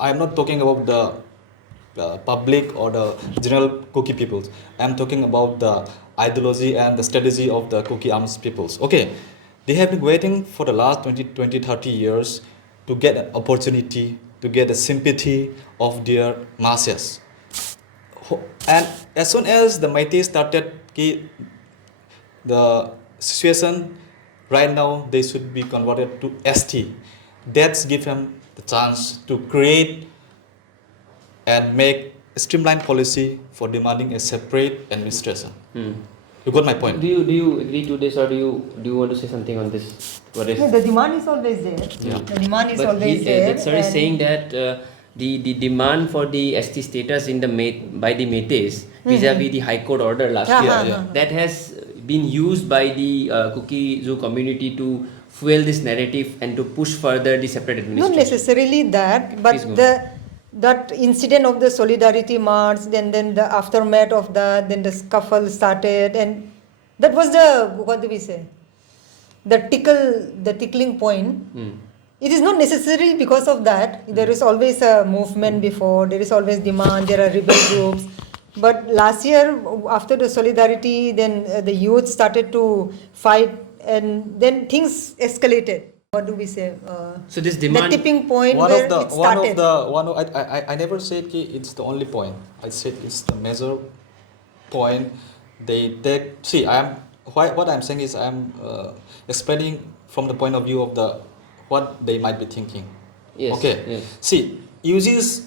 I'm not talking about the public or the general Kuki peoples. I'm talking about the ideology and the strategy of the Kuki arms peoples. Okay, they have been waiting for the last 30 years to get an opportunity, to get the sympathy of their masses. And as soon as the Meitei started the situation right now, they should be converted to ST. That's give them the chance to create and make a streamlined policy for demanding a separate administration. You got my point? Do you agree to this, or do you want to say something on this? What is the demand is always there. Yeah. The demand is but always there. But sir is saying that the demand for the ST status in the by the Meiteis vis-a-vis the High Court order last year, that has been used by the Kuki Zoo community to fuel this narrative and to push further the separate administration. Not necessarily that, but that incident of the solidarity march, then the aftermath of that, then the scuffle started, and that was the, what do we say, the tickling point. It is not necessary because of that. There is always a movement before, there is always demand, there are rebel groups. But last year, after the solidarity, then the youth started to fight, and then things escalated. What do we say? So this demand, the tipping point where it started. I never said it's the only point. I said it's the major point. They take. See, what I'm saying is I'm explaining from the point of view of what they might be thinking. Yes. Okay. Yes. See, uses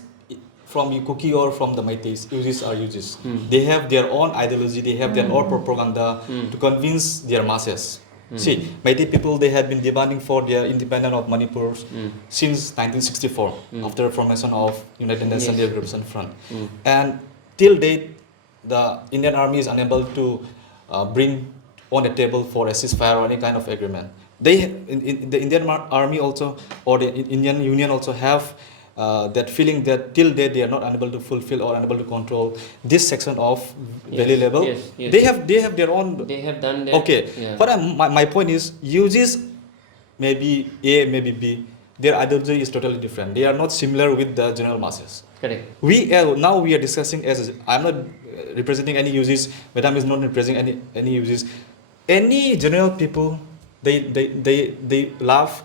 from Kuki or from the Meiteis, uses are uses. They have their own ideology. They have their own propaganda to convince their masses. See, Meitei people, they have been demanding for their independence of Manipur since 1964, after the formation of United Nations Liberation Front. And till date, the Indian army is unable to bring on the table for a ceasefire or any kind of agreement. The Indian army also, or the Indian Union also have that feeling that till date they are not unable to fulfill or unable to control this section of valley level. Yes. They have their own. They have done that. Okay. Yeah. What my point is, uses maybe A, maybe B. Their ideology is totally different. They are not similar with the general masses. Correct. Now we are discussing as I'm not representing any uses. Madam is not representing any uses. Any general people, they love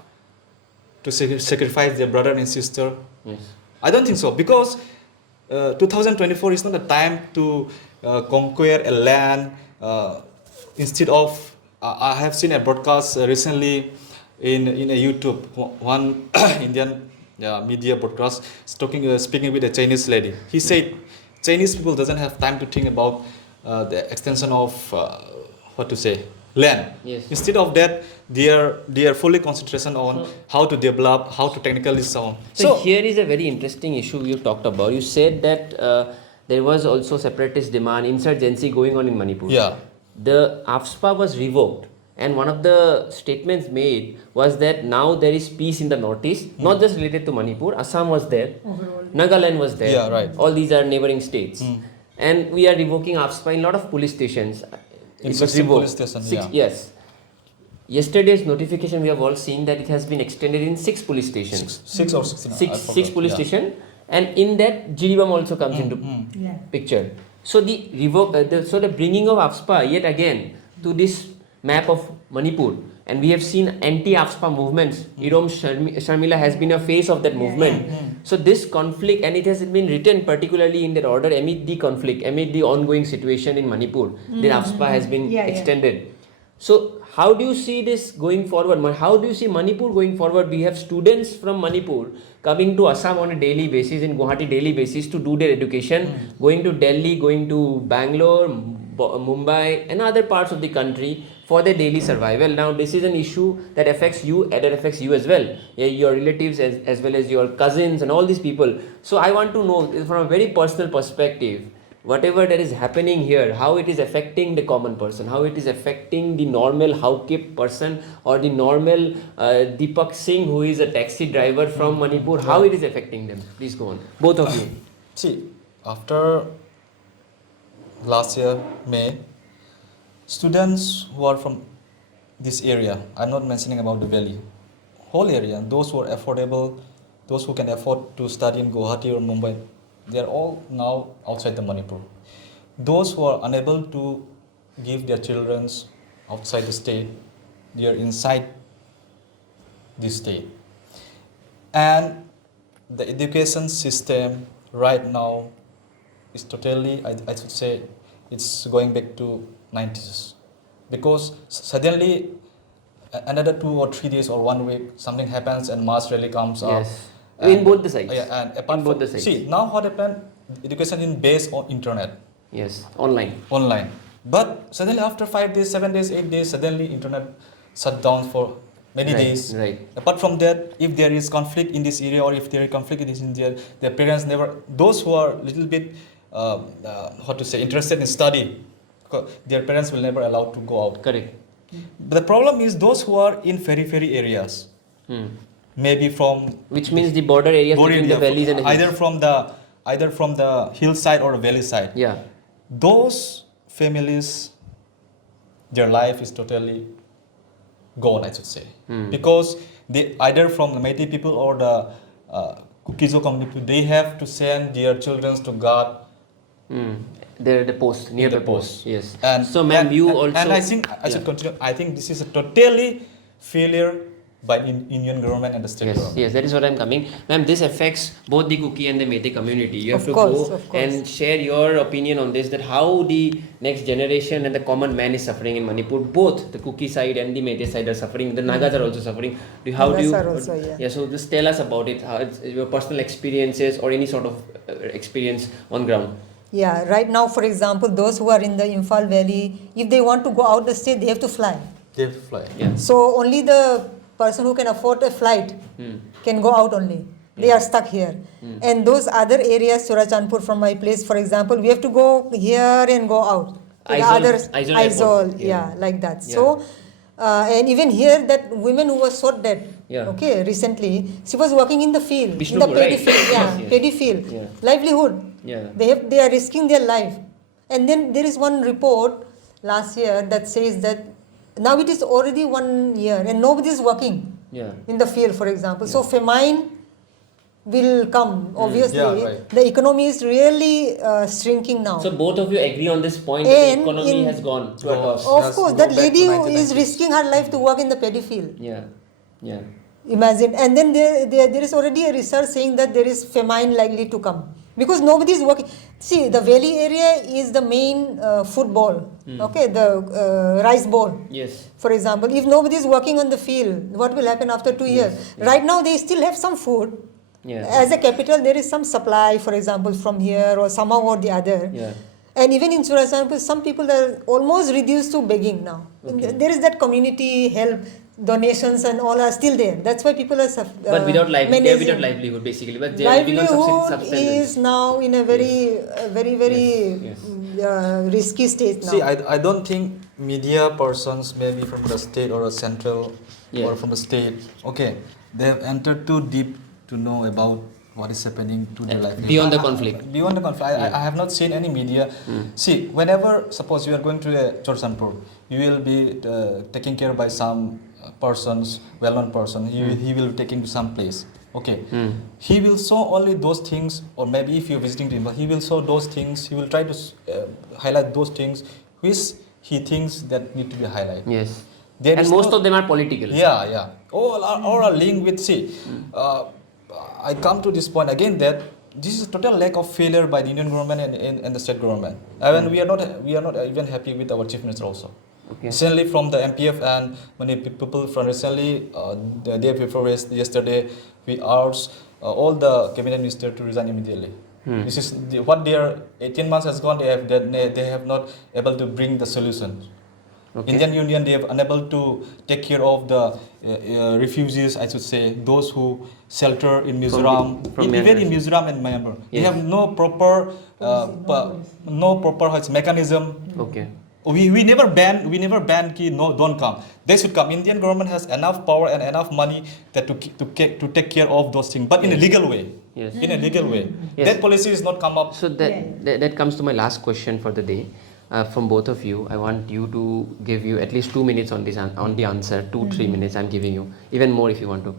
to sacrifice their brother and sister. Yes. I don't think so, because 2024 is not the time to conquer a land. Instead of, I have seen a broadcast recently in a YouTube, one Indian media broadcast speaking with a Chinese lady. He said Chinese people doesn't have time to think about the extension of land. Yes. Instead of that, they are fully concentration on how to develop, how to technically sound. So here is a very interesting issue you talked about. You said that there was also separatist demand, insurgency going on in Manipur. Yeah. The AFSPA was revoked, and one of the statements made was that now there is peace in the northeast, not just related to Manipur. Assam was there, Nagaland was there. Yeah, right. All these are neighboring states, and we are revoking AFSPA in a lot of police stations. In 16 police stations, Yes. Yesterday's notification, we have all seen that it has been extended in 6 police stations. 6 or 16. Six police station, and in that Jiribam also comes into picture. So the bringing of AFSPA yet again to this map of Manipur, and we have seen anti-AFSPA movements. Irom Sharmila has been a face of that movement. So this conflict, and it has been written particularly in that order amid the conflict, amid the ongoing situation in Manipur, the AFSPA has been extended. So how do you see this going forward? How do you see Manipur going forward? We have students from Manipur coming to Assam on a daily basis, in Guwahati daily basis, to do their education, going to Delhi, going to Bangalore, Mumbai and other parts of the country for their daily survival. Now this is an issue that affects you and that affects you as well, your relatives as well as your cousins and all these people. So I want to know from a very personal perspective, whatever that is happening here, how it is affecting the common person, how it is affecting the normal housekeep person or the normal Deepak Singh who is a taxi driver from Manipur, how it is affecting them. Please go on, both of you. See, after last year, May, students who are from this area, I'm not mentioning about the valley, whole area, those who are affordable those who can afford to study in Guwahati or Mumbai, they are all now outside the Manipur. Those who are unable to give their children outside the state, they are inside the state. And the education system right now is totally, I should say, it's going back to 90s. Because suddenly, another 2 or 3 days or 1 week, something happens and mass rally comes up. Yes. In both the sides. Yeah, and apart In both from, the sides. see, now what happened, education is based on internet. Yes, online. Online. But suddenly after 5 days, 7 days, 8 days, suddenly internet shut down for many days. Right. Apart from that, if there is conflict in this area or if there is conflict in this area, their parents never, those who are little bit, interested in study, their parents will never allow to go out. Correct. But the problem is those who are in very areas, maybe from Which means the border areas between the valleys and the hills. either from the hillside or the valley side. Yeah. Those families, their life is totally gone, I should say, because they either from the Meitei people or the Kukizo community, they have to send their children to God. They're the post, near The the post. Yes. And So, ma'am, you also. and I think I should continue. I think this is a totally failure by Indian government and the state Yes, government. yes, that is what I'm coming. Ma'am, this affects both the Kuki and the Meitei community. You have Of to course, go of course. and share your opinion on this, that how the next generation and the common man is suffering in Manipur. Both the Kuki side and the Meitei side are suffering. The Nagas are also suffering. How do you? Nagas are also, yeah. So just tell us about it. How it's your personal experiences or any sort of experience on ground. Yeah, right now, for example, those who are in the Imphal Valley, if they want to go out the state, they have to fly. They have to fly. Yeah. So only the person who can afford a flight can go out only. They are stuck here. And those other areas, Churachandpur from my place, for example, we have to go here and go out. To the Aizawl- others, Aizawl Aizawl, airport. yeah, like that. Yeah. So, and even here, that women who was shot dead, Yeah. okay, recently, she was working in the field, in the Bishnupur, paddy right? field, yeah, Yes, yes. paddy field, Yeah. livelihood. Yeah. They are risking their life. And then there is one report last year that says that now it is already 1 year and nobody is working Yeah. in the field, for example. So famine will come, obviously. Yeah, right. The economy is really shrinking now. So both of you agree on this point that And the economy in- has gone to a toss. of Yes, course, go that back to lady who is 1990s. risking her life to work in the paddy field. Yeah. Yeah. Imagine. And then there is already a research saying that there is famine likely to come. Because nobody is working. See, the valley area is the main food bowl. Okay, the rice bowl. Yes. For example, if nobody is working on the field, what will happen after 2 years? Right now, they still have some food. Yeah. As a capital, there is some supply, for example, from here or somehow or the other. Yeah. And even in Churachandpur, some people are almost reduced to begging now. Okay. There is that community help, donations and all are still there. That's why people are But without livelihood, they are without managing. livelihood basically. But they are living on Livelihood subsistence. is now in a very, very Yes, risky state now. See, I don't think media persons, maybe from the state or a central or from the state, okay, they have entered too deep to know about what is happening to their life. Beyond the conflict. Beyond the conflict. I have not seen any media. See, whenever, suppose you are going to a Churachandpur, you will be taken care by some persons, well-known person. He will be taken to some place. Okay. He will show only those things, or maybe if you're visiting him, he will show those things. He will try to highlight those things which he thinks that need to be highlighted. Yes. There And is most no- of them are political. Yeah. All are linked with, see, I come to this point again that this is a total lack of failure by the Indian government and the state government. And we are not even happy with our chief minister also. Okay. Recently from the MPF and Manipuri Peoples Front, recently the day before yesterday, we asked all the cabinet minister to resign immediately. This is what their 18 months has gone. They have not able to bring the solution. Okay. Indian Union, they have unable to take care of the refugees, I should say, those who shelter in Mizoram, from even Myanmar. in Mizoram and Myanmar. They Yes. have no proper mechanism. Okay. We never ban ki no, don't come. They should come. Indian government has enough power and enough money that to take care of those things, but in a legal way. Yes. In a legal way. Yes. That policy is not come up. So that comes to my last question for the day. From both of you, I want you to give you at least 2 minutes on this on the answer. 2-3 minutes I'm giving you, even more if you want to.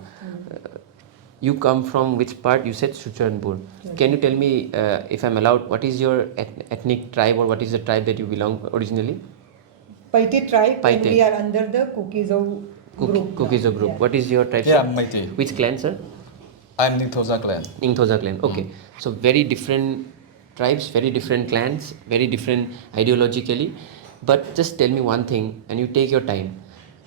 You come from which part? You said Churachandpur. Can you tell me, if I'm allowed, what is your ethnic tribe, or what is the tribe that you belong originally? Paite tribe, Paite. and we are under the Kukizo group. Cookies group. Yeah. What is your tribe? Yeah, sir? Meitei. Which clan, sir? I'm Ningthoza clan. Ningthoza clan. Okay. So very different tribes, very different clans, very different ideologically. But just tell me one thing, and you take your time.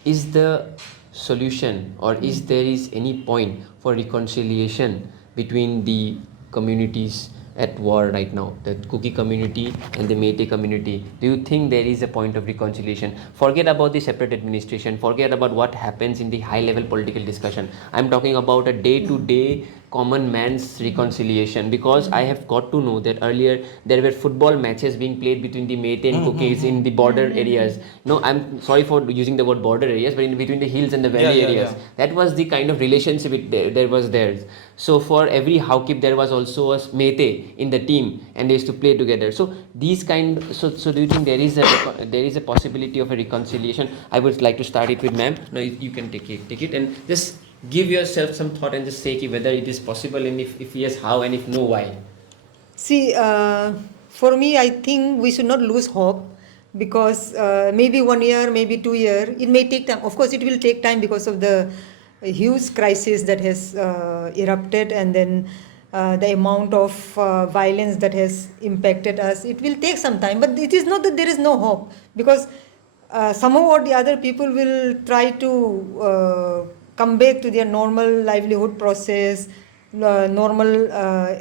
Is the solution, or is there is any point for reconciliation between the communities at war right now, the Kuki community and the Meitei community? Do you think there is a point of reconciliation? Forget about the separate administration, forget about what happens in the high level political discussion. I'm talking about a day to day common man's reconciliation, because I have got to know that earlier there were football matches being played between the Meitei and Kukis in the border areas. No, I'm sorry for using the word border areas, but in between the hills and the valley areas. That was the kind of relationship there was there. So for every Haukip there was also a Meitei in the team, and they used to play together. So these kind. So do you think there is a possibility of a reconciliation? I would like to start it with ma'am. No, you can take it and just give yourself some thought and just say whether it is possible, and if yes, how, and if no, why. See, for me, I think we should not lose hope, because maybe 1 year, maybe 2 years, it may take time. Of course, it will take time because of the huge crisis that has erupted, and then the amount of violence that has impacted us. It will take some time, but it is not that there is no hope, because somehow or the other people will try to come back to their normal livelihood process, normal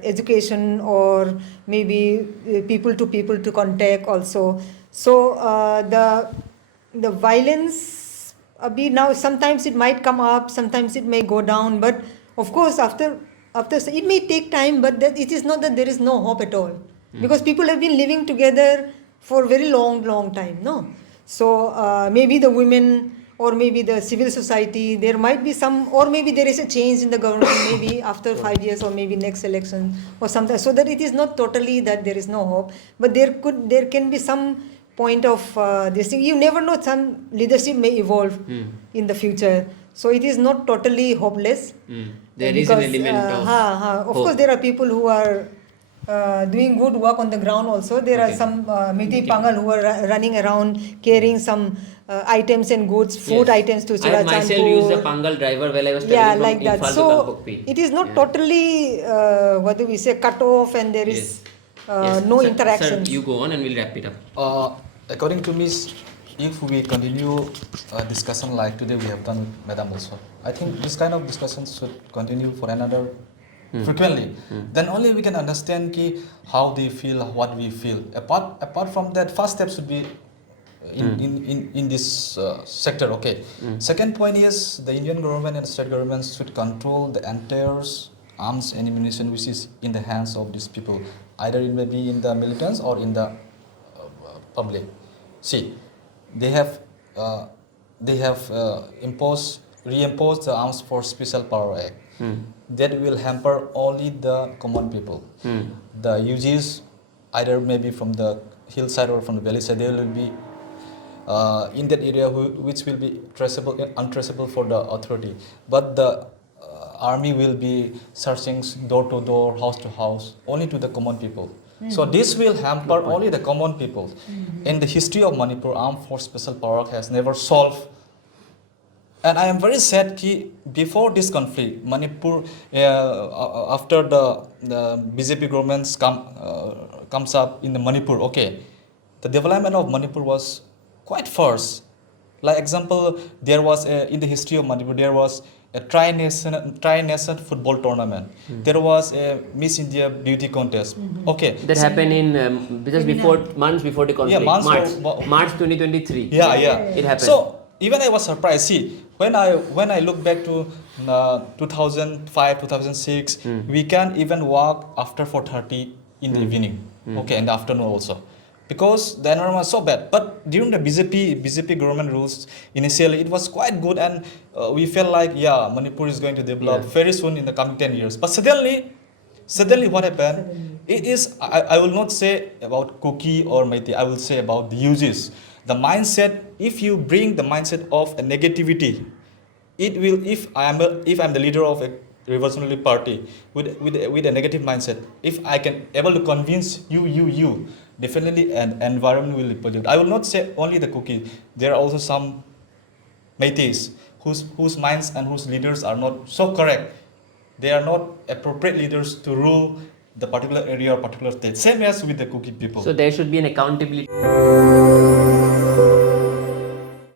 education, or maybe people to contact also. So the violence be now, sometimes it might come up, sometimes it may go down, but of course after it may take time, but that it is not that there is no hope at all, because people have been living together for very long time, no? So maybe the women, or maybe the civil society, there might be some, or maybe there is a change in the government, maybe after 5 years, or maybe next election or something, so that it is not totally that there is no hope, but there can be some point of this thing. You never know, some leadership may evolve in the future, so it is not totally hopeless. There is an element of of hope. course, there are people who are doing good work on the ground also. There are some Meitei Pangal who are running around carrying some items and goods, food items to Churachandpur. I myself used a Pangal driver while I was traveling from like that. Imphal to So Kangpokpi. it is not totally what do we say, cut off, and there is no interaction. Sir, you go on and we'll wrap it up. According to me, if we continue discussion like today we have done with Madam also, I think this kind of discussions should continue for another frequently. Then only we can understand how they feel, what we feel. Apart from that, first step should be in this sector. Okay. Second point is the Indian government and state governments should control the entire arms and ammunition which is in the hands of these people. Either it may be in the militants or in the public. See, they have reimposed the Armed Force Special Power Act. That will hamper only the common people. The UGs, either maybe from the hillside or from the valley side, they will be in that area which will be untraceable for the authority. But the army will be searching door to door, house to house, only to the common people. So this will hamper only the common people. In the history of Manipur, Armed Force Special Power Act has never solved. And I am very sad that before this conflict, Manipur, after the BJP government comes up in the Manipur, okay, the development of Manipur was quite fast. Like example, there was in the history of Manipur, there was a tri-nation football tournament. There was a Miss India beauty contest. Okay, that happened in just months before the conflict. March 2023. Yeah. It happened. So even I was surprised. See, when I look back to 2005, 2006, we can even walk after 4:30 in the evening. Okay, in the afternoon also. Because the environment was so bad. But during the BJP government rules, initially it was quite good, and we felt like, Manipur is going to develop very soon in the coming 10 years. But suddenly what happened? It is, I will not say about Kuki or Meitei, I will say about the UGs. The mindset, if you bring the mindset of a negativity, it will, if I'm the leader of a revolutionary party with a negative mindset, if I can able to convince you, definitely an environment will be polluted. I will not say only the Kuki. There are also some Meiteis whose minds and whose leaders are not so correct. They are not appropriate leaders to rule the particular area or particular state. Same as with the Kuki people. So there should be an accountability.